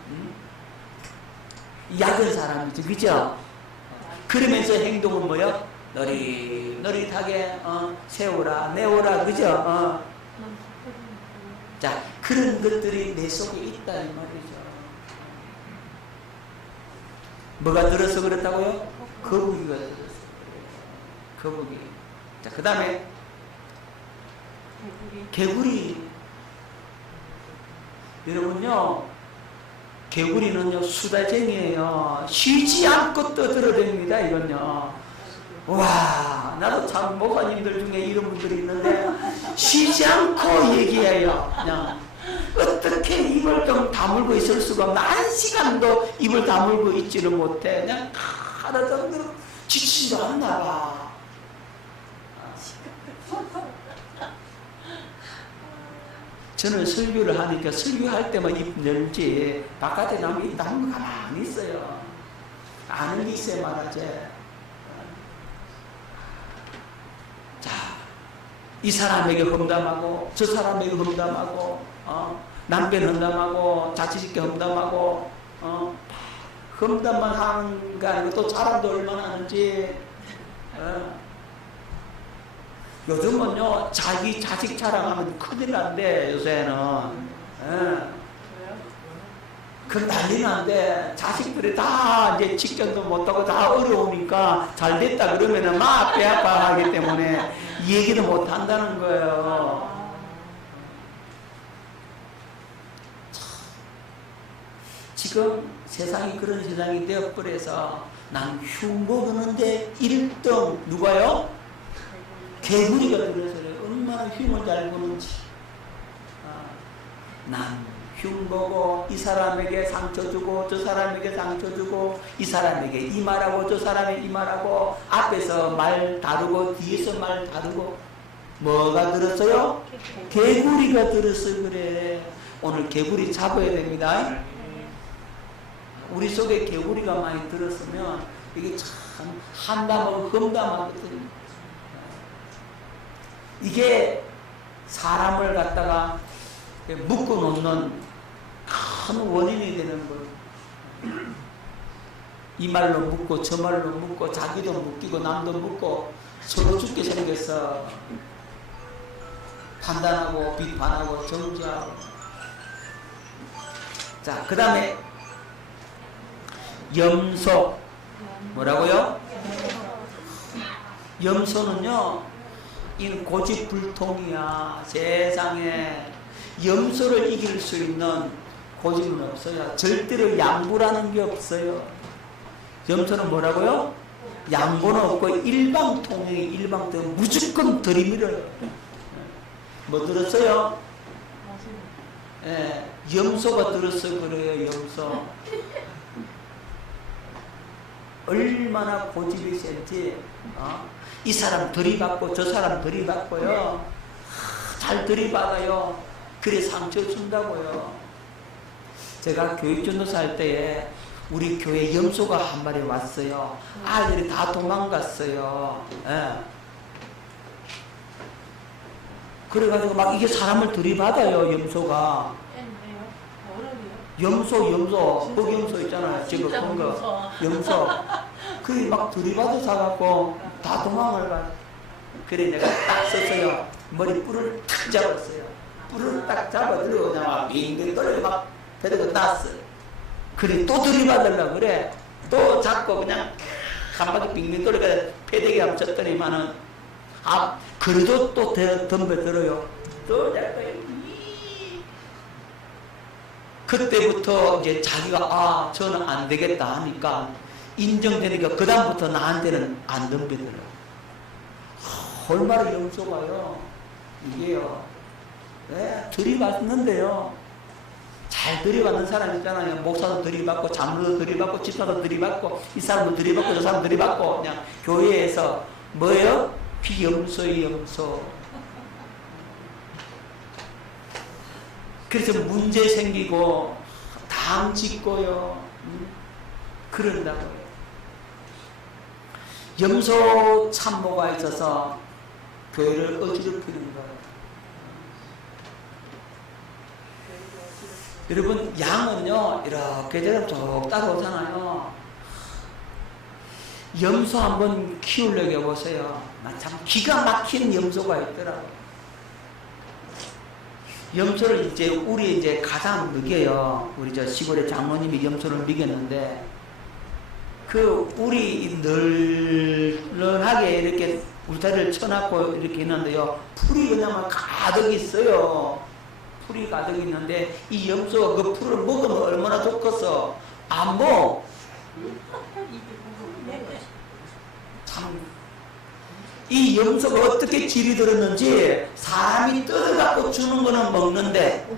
약은 사람이죠. 그죠? 그러면서 행동은 뭐요? 너릿하게 세우라 내오라. 그죠? 자, 그런 것들이 내 속에 있다 이 말이죠. 뭐가 들어서 그렇다고요? 거북이가 들어서. 거북이. 자, 그 다음에 개구리. 여러분요, 개구리는요 수다쟁이에요. 쉬지 않고 떠들어댑니다. 이건요. 와, 나도 참 목사님들 중에 이런 분들이 있는데 쉬지 않고 얘기해요. 그냥 어떻게 입을 좀 다물고 있을 수가 없나. 한 시간도 입을 다물고 있지를 못해. 그냥 하루 정도 지치지도 않나 봐. 저는 설교를 하니까 설교할 때만 입 열지 바깥에 나면 입 닫는 거 가만히 있어요. 아는 게 있어야 말하지. 자, 이 사람에게 험담하고 저 사람에게 험담하고 남편 험담하고 자취시켜 험담하고 험담만 하는 게 아니고 또 자랑도 얼마나 하는지. 요즘은요 자기 자식 자랑하면 큰일 난대. 요새는 그 난리 난데 자식들이 다 이제 직전도 못하고 다 어려우니까 잘 됐다 그러면은 막 배 아파하기 때문에 얘기도 못 한다는 거예요. 지금 세상이 그런 세상이 되어버려서 난 흉보르는데 1등 누가요? 개구리가 들어서 얼마나 흉을 잘 보는지. 난 흉보고 이 사람에게 상처 주고 저 사람에게 상처 주고 이 사람에게 이 말하고 저 사람에게 이 말하고 앞에서 말 다루고 뒤에서 말 다루고. 뭐가 들었어요? 개구리가 들었어. 그래. 오늘 개구리 잡아야 됩니다. 우리 속에 개구리가 많이 들었으면 이게 참 한담하고 험담하거든요. 이게 사람을 갖다가 묶어놓는 큰 원인이 되는 거예요. 이 말로 묶고 저 말로 묶고 자기도 묶이고 남도 묶고 서로 죽게 생겼어. 판단하고 비판하고 정죄하고. 자, 그 다음에 염소. 뭐라고요? 염소는요 이 고집불통이야. 세상에 염소를 이길 수 있는 고집은 없어요. 절대로 양보라는 게 없어요. 염소는 뭐라고요? 양보는 없고 일방통행이. 일방통행 무조건 들이밀어요. 뭐 들었어요? 예, 염소가 들었어. 그래요. 염소 얼마나 고집이 센지. 이 사람 들이받고 저 사람 들이받고요. 잘 들이받아요. 그래 상처 준다고요. 제가 교육전도사 할 때에 우리 교회 염소가 한 마리 왔어요. 아이들이 다 도망갔어요. 예. 그래가지고 막 이게 사람을 들이받아요. 염소가. 염소 흑염소 있잖아요. 지금 큰 거 염소. 그게 막 들이받아 사갖고 다 도망을 가. 그래 내가 딱 썼어요. 머리 뿔을 탁 잡았어요. 뿔을 딱 잡아들고 그냥 막 빙빙 돌려 막 데리고 놨어요. 그래 또 들이받으려고 그래. 또 잡고 그냥 한 바퀴 빙빙 돌리고 패대기 한번 쳤더니만은 그래도 또 덤벼들어요. 또 잡고. 그때부터 이제 자기가 저는 안 되겠다 하니까 인정되니까 그 다음부터 나한테는 안 덤비더라고요. 얼마나 염소가요. 이게요. 네, 들이받는데요. 잘 들이받는 사람 있잖아요. 목사도 들이받고 장로도 들이받고 집사도 들이받고 이 사람도 들이받고 저 사람도 들이받고 그냥 교회에서 뭐예요? 비염소의 염소. 그래서 문제 생기고 당 짓고요. 그런다고요. 염소 참모가 있어서 교회를 어지럽히는 거예요. 여러분 양은요 이렇게 저렇게 쭉 따라오잖아요. 염소 한번 키우려고 해보세요. 나 참 기가 막힌 염소가 있더라고요. 염소를 이제 우리 이제 가장 먹여요. 우리 저 시골의 장모님이 염소를 먹였는데 그 우리 널널하게 이렇게 울타리를 쳐놨고 이렇게 있는데요. 풀이 그냥 막 가득 있어요. 풀이 가득 있는데 이 염소가 그 풀을 먹으면 얼마나 좋겠어. 안 먹어. 참. 이 염소가 어떻게 질이 들었는지 사람이 뜯어갖고 주는 거는 먹는데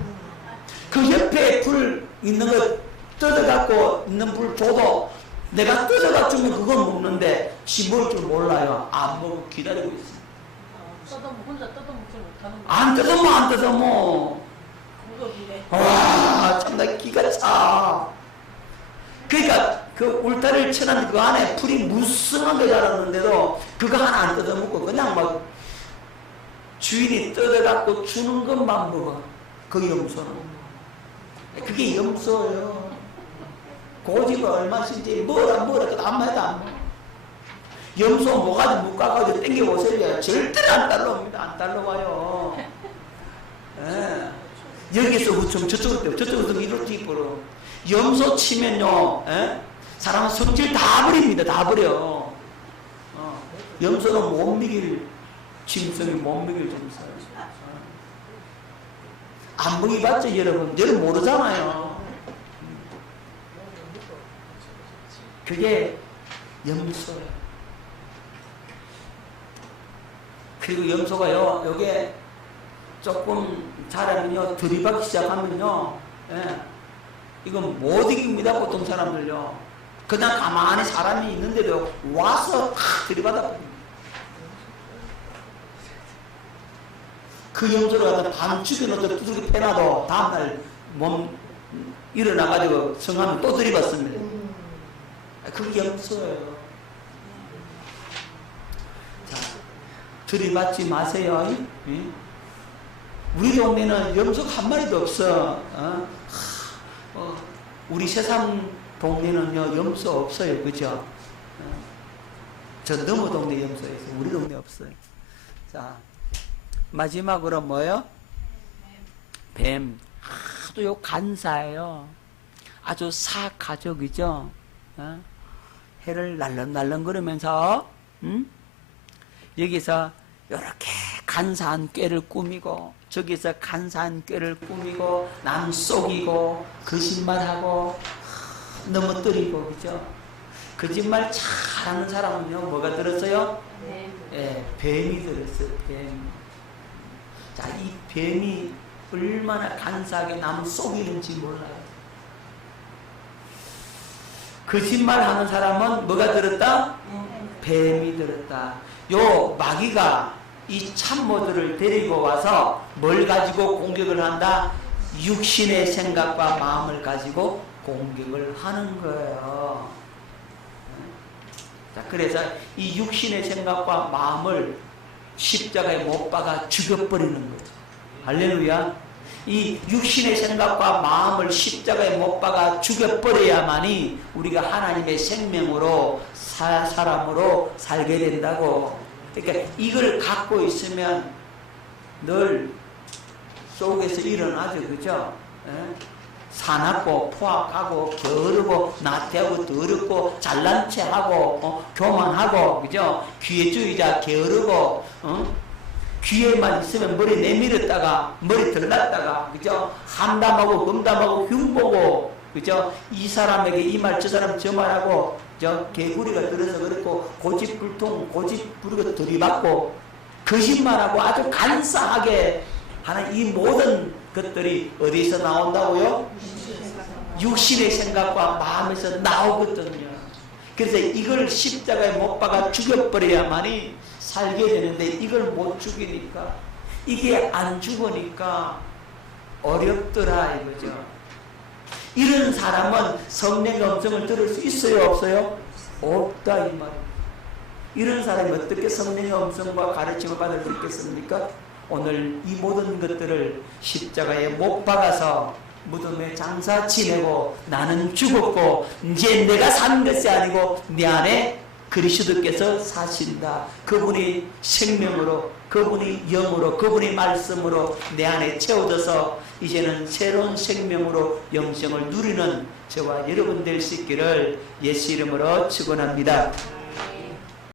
그 옆에 풀 있는 거 뜯어갖고 있는 풀 줘도 내가 뜯어갖고 주면 그건 먹는데 지 먹을 줄 몰라요. 안 먹고 기다리고 있어. 혼자 뜯어먹지 못하는 거. 안 뜯어먹어 안 뜯어먹어. 그거기네. 와 참나 기가 차. 그러니까 그 울타리를 쳐놨는데 그 안에 풀이 무성하게 자랐는데도 그거 하나 안 뜯어먹고 그냥 막 주인이 뜯어갖고 주는 것만 먹어. 그 염소는. 그게 염소예요. 고집을 얼마든지 뭐라 그래도 아무 말도 안 먹어. 염소 뭐가지 묶어가지고 땡겨보세요. 절대로 안 따라옵니다. 안 따라와요. 예. 여기서 후청 저쪽으로 저쪽으로 이렇게 뒤집어요. 염소 치면요, 에? 사람은 성질 다 버립니다. 다 버려. 염소는 못 먹일 짐승이 못 먹일 짐승. 안 먹이봤죠, 여러분? 여러분 모르잖아요. 그게 염소예요. 그리고 염소가요, 요게 조금 자라면요, 들이박기 시작하면요, 예. 이건 못 이깁니다, 보통 사람들요. 그냥 가만히 사람이 있는데도 와서 탁 들이받아 버립니다. 그 염소를 갖다 반죽에 넣어서 두들겨 패놔도 다음날 몸 일어나가지고 성하면 또 들이받습니다. 그게 염소예요. 자, 들이받지 마세요. 우리 동네는 염소가 한 마리도 없어. 우리 세상 동네는요, 염소 없어요. 그죠? 저 너머 동네 염소 있어요. 우리 동네 없어요. 자, 마지막으로 뭐요? 뱀. 아주 요 간사예요. 아주 사가족이죠. 해를 날름날름 거리면서, 여기서 이렇게 간사한 꾀를 꾸미고, 저기서 간사한 꾀를 꾸미고, 남 속이고, 거짓말하고, 넘어뜨리고, 그죠? 거짓말 잘하는 사람은요, 뭐가 들었어요? 예, 뱀이 들었어요, 뱀. 자, 이 뱀이 얼마나 간사하게 남 속이는지 몰라요. 거짓말하는 사람은 뭐가 들었다? 뱀이 들었다. 요 마귀가 이 참모들을 데리고 와서 뭘 가지고 공격을 한다? 육신의 생각과 마음을 가지고 공격을 하는 거예요. 자, 그래서 이 육신의 생각과 마음을 십자가에 못 박아 죽여버리는 거예요. 할렐루야. 이 육신의 생각과 마음을 십자가에 못 박아 죽여버려야만이 우리가 하나님의 생명으로 사람으로 살게 된다고. 그러니까 이걸 갖고 있으면 늘 속에서 일어나죠. 그죠? 사납고 포악하고 게으르고 나태하고 더럽고 잘난 체하고 교만하고, 그죠? 기회주의자, 게으르고, 귀에만 있으면 머리 내밀었다가 머리 들렀다가, 그죠? 함담하고 금담하고 흉보고, 그죠? 이 사람에게 이 말 저 사람 저 말하고, 저 개구리가 들어서 그렇고 고집불통 고집부리고 들이받고 거짓말하고 아주 간사하게 하는 이 모든 것들이 어디서 나온다고요? 육신의 생각과 마음에서 나오거든요. 그래서 이걸 십자가에 못 박아 죽여버려야만이 살게 되는데 이걸 못 죽이니까, 이게 안 죽으니까 어렵더라 이거죠. 이런 사람은 성령의 음성을 들을 수 있어요, 없어요? 없다 이 말이에요. 이런 사람이 어떻게 성령의 음성과 가르침을 받을 수 있겠습니까? 오늘 이 모든 것들을 십자가에 못 박아서 무덤에 장사 지내고 나는 죽었고 이제 내가 산 것이 아니고 내 안에 그리스도께서 사신다. 그분이 생명으로, 그분이 영으로, 그분이 말씀으로 내 안에 채워져서 이제는 새로운 생명으로 영생을 누리는 저와 여러분 될 수 있기를 예수 이름으로 축원합니다.